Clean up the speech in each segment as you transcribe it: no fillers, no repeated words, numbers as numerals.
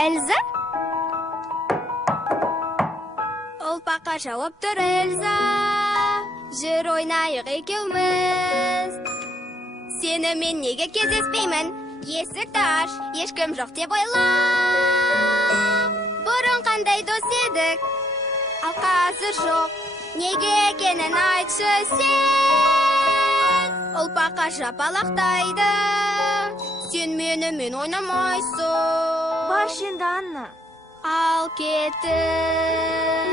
Эльза? Ол баққа жауап тұр, Эльза. Жүр ойнайық екеуміз. Сені мен неге кездеспеймін? Есікті аш, ешкім жоқ деп ойла. Бұрын қандай дос едік, ал қазір жоқ. Неге екенін айтшы сен. Ол баққа жапалақтайды. Сен менімен ойнамайсың. Бар енді, Анна. Ал кетім.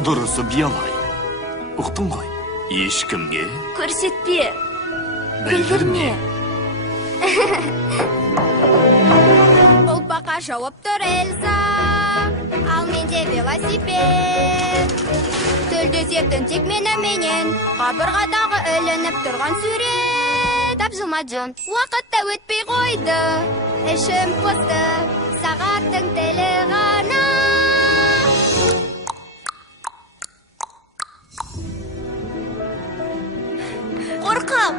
Дұрысы биялай. Ұқтың ғой, ешкімге Көрсетпе. білдірме. Ол бақа жауап тұр, Эльза. Ал менде велосипед. Тілдесетін тек меніменен. Қабырғадағы ілініп тұрған сурет. Тапжылма, Джон, уақытта өтпей қойды. Ішім қосты, сағаттың тілі ғана. Қорқам.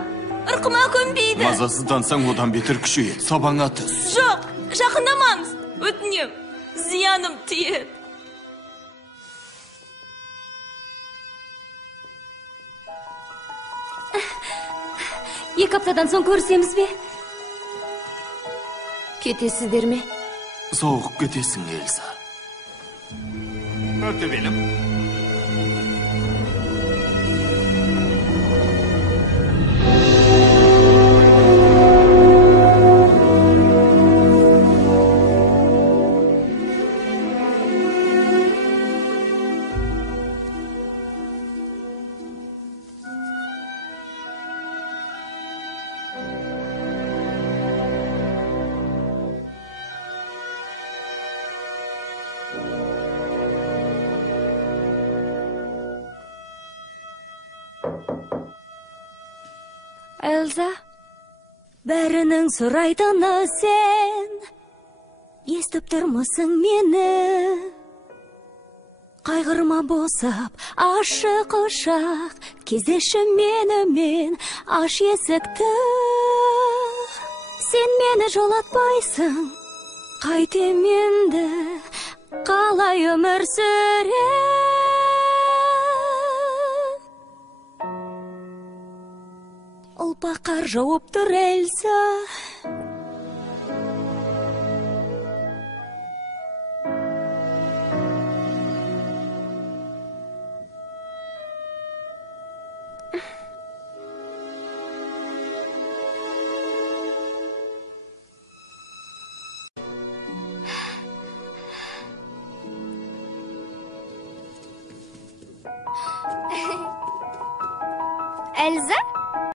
Ұрқыма көнбейді. Мазасыздансаң одан бетер күшейеді. Сабаңа түс. Жоқ, жақындамаңыз. Өтінем. Зияным тиеді. Екі аптадан соң көрісеміз бе? Кетесіздер ме? Соғып кетесің, Эльза. Мәртебелім. Эльза, бәрінің сұрайтыны сен. Естіп тұрмысың мені? Қайғырма босап, ашы құшақ, кездеші менімен, аш есікті. Сен мені жолатпайсың, қайтем енді, қалай өмір сүрем? Ол бақар жауап тұр, Эльза. Эльза?